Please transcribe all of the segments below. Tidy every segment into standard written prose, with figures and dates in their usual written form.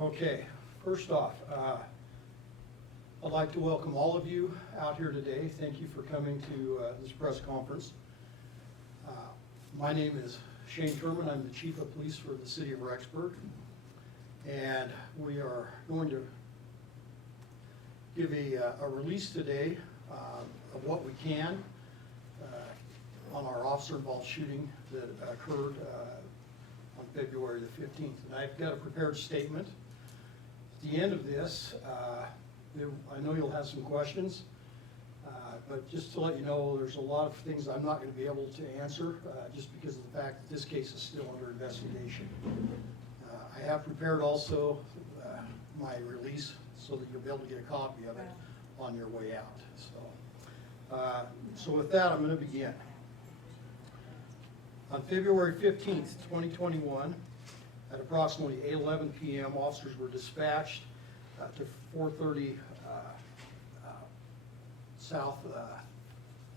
Okay, first off, I'd like to welcome all of you out here today. Thank you for coming to this press conference. My name is Shane Turman. I'm the Chief of Police for the City of Rexburg. And we are going to give a release today of what we can on our officer-involved shooting that occurred on February the 15th. And I've got a prepared statement. At the end of this, I know you'll have some questions, but just to let you know, there's a lot of things I'm not going to be able to answer just because of the fact that this case is still under investigation. I have prepared also my release so that you'll be able to get a copy of it on your way out. So with that, I'm going to begin. On February 15th, 2021, at approximately 8:11 p.m., officers were dispatched to 430 South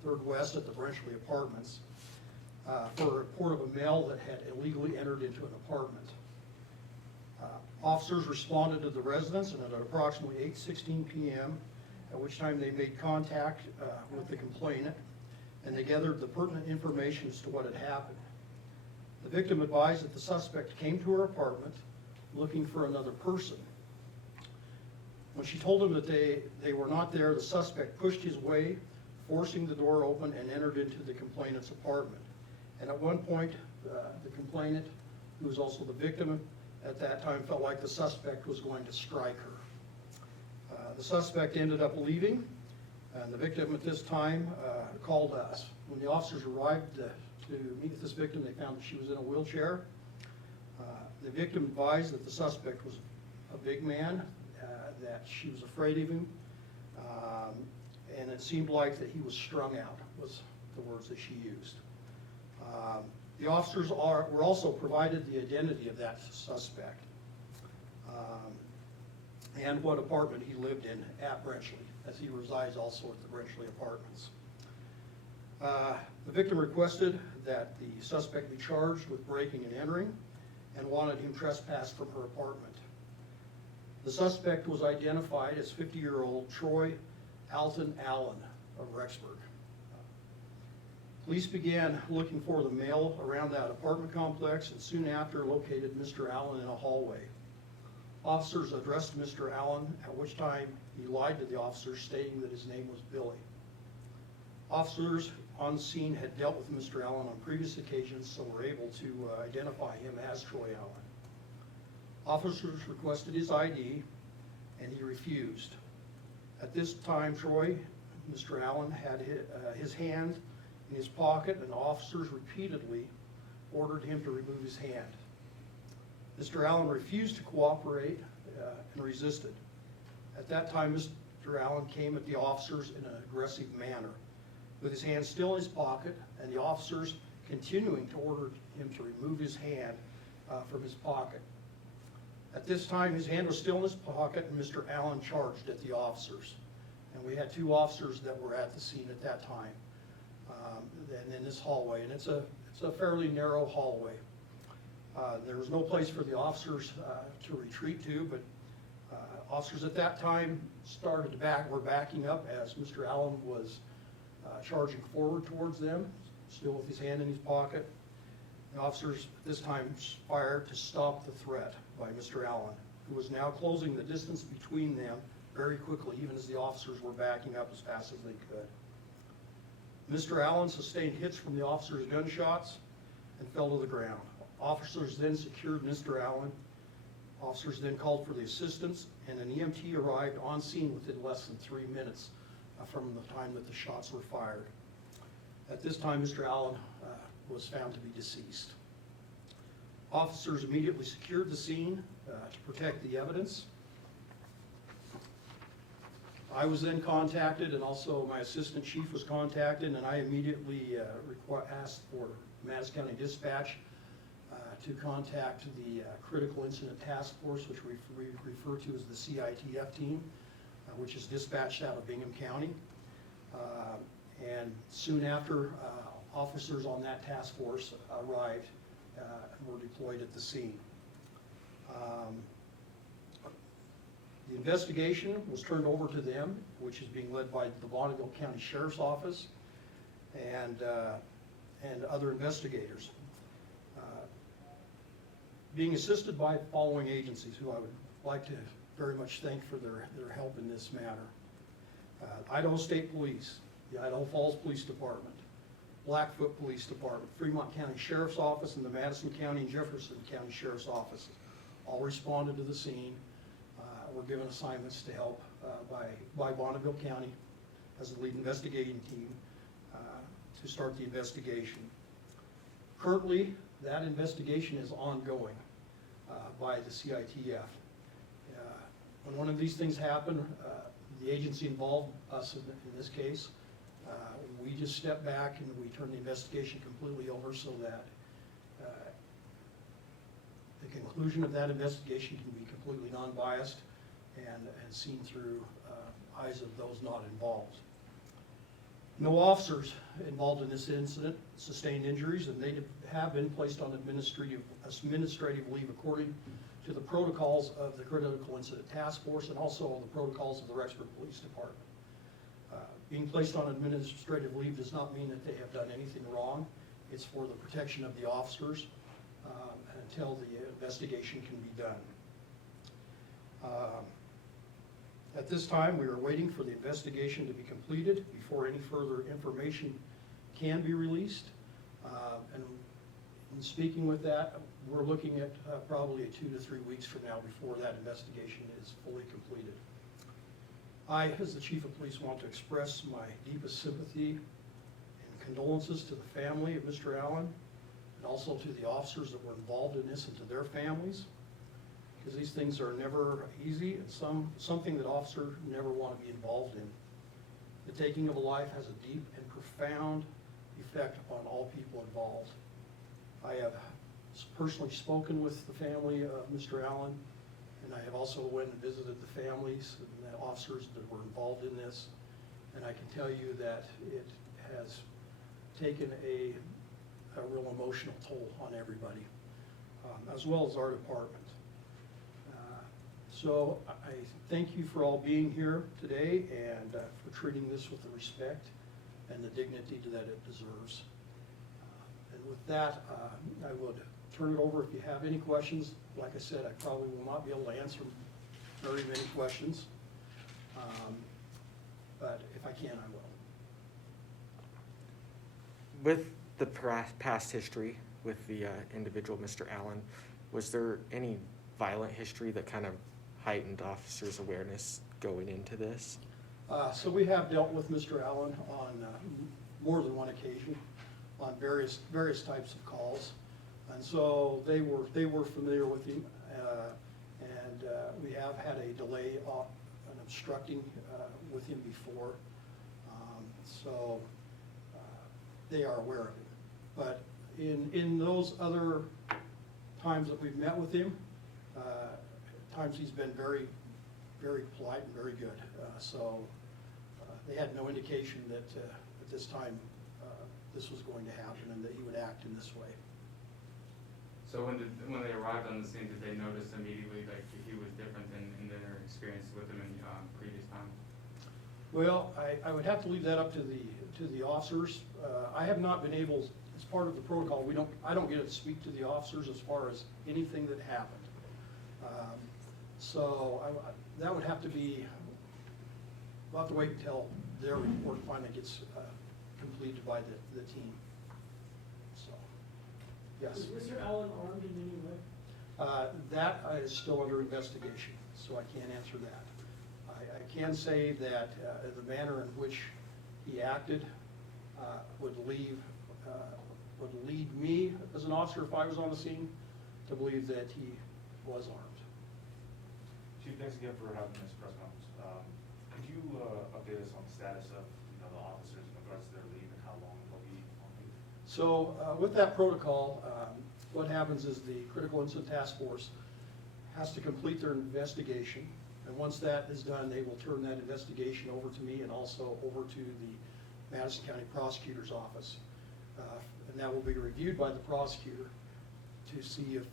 3rd West at the Brenchley Apartments for a report of a male that had illegally entered into an apartment. Officers responded to the residence and at approximately 8:16 p.m., at which time they made contact with the complainant and they gathered the pertinent information as to what had happened. The victim advised that the suspect came to her apartment looking for another person. When she told him that they were not there, the suspect pushed his way, forcing the door open and entered into the complainant's apartment. And at one point, the complainant, who was also the victim at that time, felt like the suspect was going to strike her. The suspect ended up leaving, and the victim at this time called us. When the officers arrived to meet this victim, they found that she was in a wheelchair. The victim advised that the suspect was a big man, that she was afraid of him, and it seemed like that he was strung out, was the words that she used. The officers were also provided the identity of that suspect and what apartment he lived in at Brenchley, as he resides also at the Brenchley Apartments. The victim requested that the suspect be charged with breaking and entering and wanted him trespassed from her apartment. The suspect was identified as 50-year-old Troy Alton Allen of Rexburg. Police began looking for the male around that apartment complex and soon after located Mr. Allen in a hallway. Officers addressed Mr. Allen, at which time he lied to the officers, stating that his name was Billy. Officers on scene had dealt with Mr. Allen on previous occasions, so were able to identify him as Troy Allen. Officers requested his ID, and he refused. At this time, Mr. Allen had his hand in his pocket, and officers repeatedly ordered him to remove his hand. Mr. Allen refused to cooperate and resisted. At that time, Mr. Allen came at the officers in an aggressive manner, with his hand still in his pocket, and the officers continuing to order him to remove his hand from his pocket. At this time, his hand was still in his pocket, and Mr. Allen charged at the officers. And we had 2 officers that were at the scene at that time, and in this hallway. And it's a fairly narrow hallway. There was no place for the officers to retreat to, but officers at that time were backing up as Mr. Allen was charging forward towards them, still with his hand in his pocket. The officers at this time fired to stop the threat by Mr. Allen, who was now closing the distance between them very quickly, even as the officers were backing up as fast as they could. Mr. Allen sustained hits from the officers' gunshots and fell to the ground. Officers then secured Mr. Allen. Officers then called for the assistance, and an EMT arrived on scene within less than 3 minutes from the time that the shots were fired. At this time, Mr. Allen was found to be deceased. Officers immediately secured the scene to protect the evidence. I was then contacted, and also my assistant chief was contacted, and I immediately asked for Madison County Dispatch to contact the Critical Incident Task Force, which we refer to as the CITF team, which is dispatched out of Bingham County. And soon after, officers on that task force arrived and were deployed at the scene. investigation was turned over to them, which is being led by the Bonneville County Sheriff's Office and other investigators. Being assisted by the following agencies, who I would like to very much thank for their help in this matter. Idaho State Police, the Idaho Falls Police Department, Blackfoot Police Department, Fremont County Sheriff's Office, and the Madison County and Jefferson County Sheriff's Office all responded to the scene. Were given assignments to help by Bonneville County as the lead investigating team to start the investigation. Currently, that investigation is ongoing by the CITF. When one of these things happen, the agency involved, us in this case, we just step back and we turn the investigation completely over so that the conclusion of that investigation can be completely non-biased and seen through eyes of those not involved. No officers involved in this incident sustained injuries, and they have been placed on administrative leave according to the protocols of the Critical Incident Task Force and also the protocols of the Rexburg Police Department. Being placed on administrative leave does not mean that they have done anything wrong. It's for the protection of the officers until the investigation can be done. At this time, we are waiting for the investigation to be completed before any further information can be released. And in speaking with that, we're looking at probably 2 to 3 weeks from now before that investigation is fully completed. I, as the Chief of Police, want to express my deepest sympathy and condolences to the family of Mr. Allen and also to the officers that were involved in this and to their families, because these things are never easy and something that officers never want to be involved in. The taking of a life has a deep and profound effect upon all people involved. I have personally spoken with the family of Mr. Allen, and I have also went and visited the families and the officers that were involved in this, and I can tell you that it has taken a real emotional toll on everybody, as well as our department. So I thank you for all being here today and for treating this with the respect and the dignity that it deserves. And with that, I would turn it over if you have any questions. Like I said, I probably will not be able to answer very many questions, but if I can, I will. With the past history with the individual, Mr. Allen, was there any violent history that kind of heightened officers' awareness going into this? So we have dealt with Mr. Allen on more than one occasion on various types of calls, and so they were familiar with him, and we have had a delay and obstructing with him before, so they are aware of it. But in those other times that we've met with him, times he's been very, very polite and very good. So they had no indication that at this time this was going to happen and that he would act in this way. So when they arrived on the scene, did they notice immediately that he was different in their experience with him in previous time? Well, I would have to leave that up to the officers. I have not been able, as part of the protocol, I don't get to speak to the officers as far as anything that happened. So that would have to be, we'll have to wait until their report finally gets completed by the team. So, yes. Is Mr. Allen armed in any way? That is still under investigation, so I can't answer that. I can say that the manner in which he acted would lead me as an officer, if I was on the scene, to believe that he was armed. Chief, thanks again for having this press conference. Could you update us on the status of the officers in regards to their leave and how long they'll be on leave? So with that protocol, what happens is the Critical Incident Task Force has to complete their investigation, and once that is done, they will turn that investigation over to me and also over to the Madison County Prosecutor's Office. And that will be reviewed by the prosecutor to see if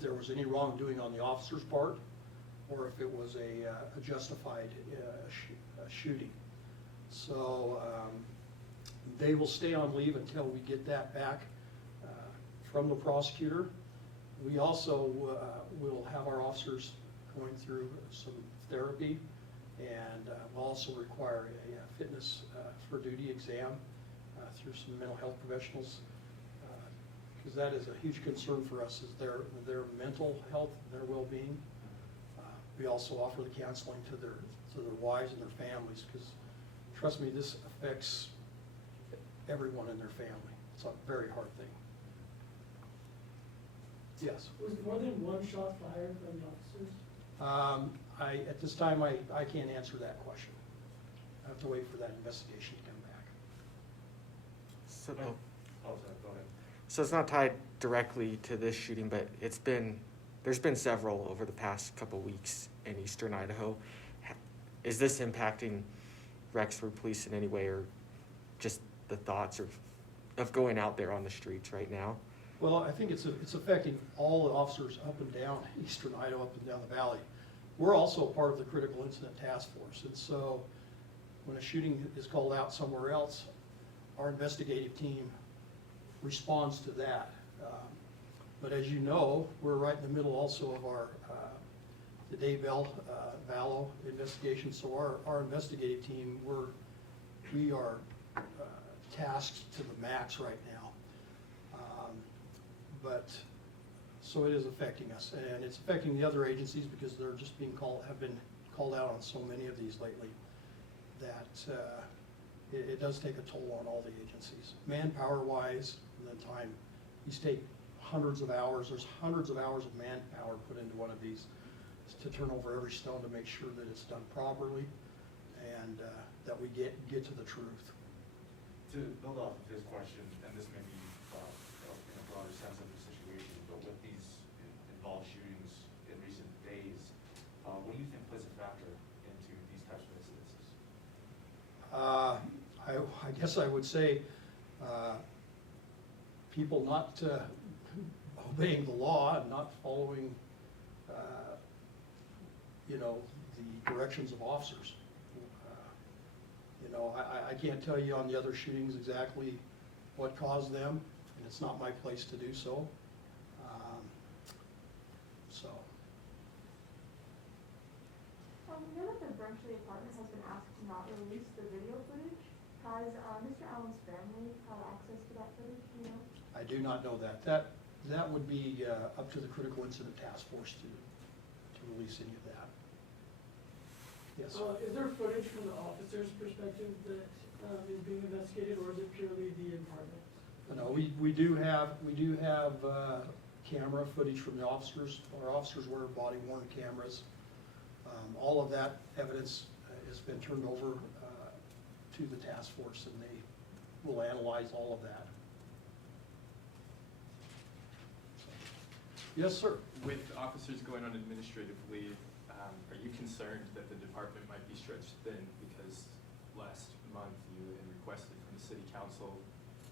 there was any wrongdoing on the officer's part, or if it was a justified shooting. So they will stay on leave until we get that back from the prosecutor. We also will have our officers going through some therapy, and we'll also require a fitness for duty exam through some mental health professionals, because that is a huge concern for us, is their mental health, their well-being. We also offer the counseling to their wives and their families, because trust me, this affects everyone in their family. It's a very hard thing. Yes. Was more than one shot fired from the officers? At this time, I can't answer that question. I have to wait for that investigation to come back. So, Oh, sorry, go ahead. so it's not tied directly to this shooting, but there's been several over the past couple weeks in eastern Idaho. Is this impacting Rexburg police in any way, or just the thoughts of going out there on the streets right now? Well, I think it's affecting all the officers up and down eastern Idaho, up and down the valley. We're also part of the critical incident task force, and so when a shooting is called out somewhere else, our investigative team responds to that. But as you know, we're right in the middle also of our the Dave Vallow investigation. So our investigative team, we are tasked to the max right now. But so it is affecting us, and it's affecting the other agencies because they're just have been called out on so many of these lately that it does take a toll on all the agencies, manpower wise, and then time. These take hundreds of hours. There's hundreds of hours of manpower put into one of these to turn over every stone to make sure that it's done properly and that we get to the truth. To build off of his question, and this may be in a broader sense of the situation, but with these involved shootings in recent days, what do you think plays a factor into these types of incidences? I guess I would say people not obeying the law and not following, the directions of officers. I can't tell you on the other shootings exactly what caused them, and it's not my place to do so. We know that the Brenchley Apartments has been asked to not release the video footage. Has Mr. Allen's family had access to that footage, do you know? I do not know that. That would be up to the critical incident task force to release any of that. Yes. Is there footage from the officer's perspective that is being investigated, or is it purely the apartment? No, we do have camera footage from the officers. Our officers wear body worn cameras. All of that evidence has been turned over to the task force, and they will analyze all of that. Yes, sir. With officers going on administrative leave, are you concerned that the department might be stretched thin? Because last month you had requested from the city council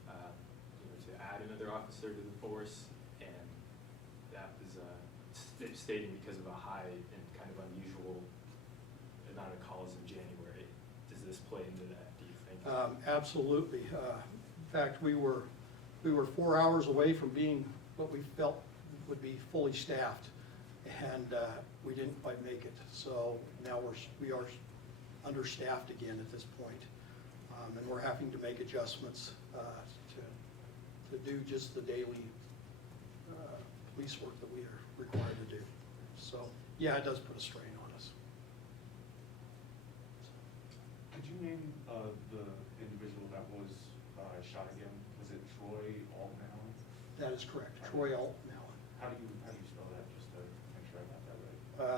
to add another officer to the force, and that was stating because of a high and kind of unusual amount of calls in January. Does this play into that, do you think? Absolutely. In fact, we were 4 hours away from being what we felt would be fully staffed, and we didn't quite make it. So now we are understaffed again at this point, and we're having to make adjustments to do just the daily police work that we are required to do. So yeah, it does put a strain on us. Could you name the individual that was shot again? Was it Troy Alton Allen? That is correct, Troy Alton Allen. How do you spell that, just to make sure I got that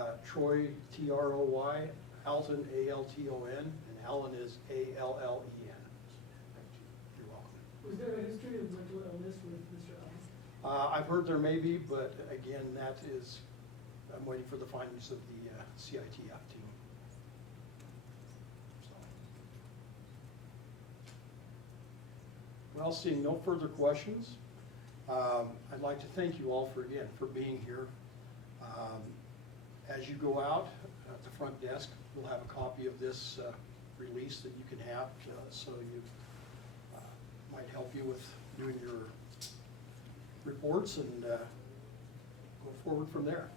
right? Troy, T-R-O-Y, Alton, A-L-T-O-N, and Allen is A-L-L-E-N. Thank you. You're welcome. Was there a history of mental illness with Mr. Allen? I've heard there may be, but again, I'm waiting for the findings of the CITF team. So. Well, seeing no further questions, I'd like to thank you all for being here. As you go out, at the front desk, we'll have a copy of this release that you can have, so you, might help you with doing your reports and go forward from there.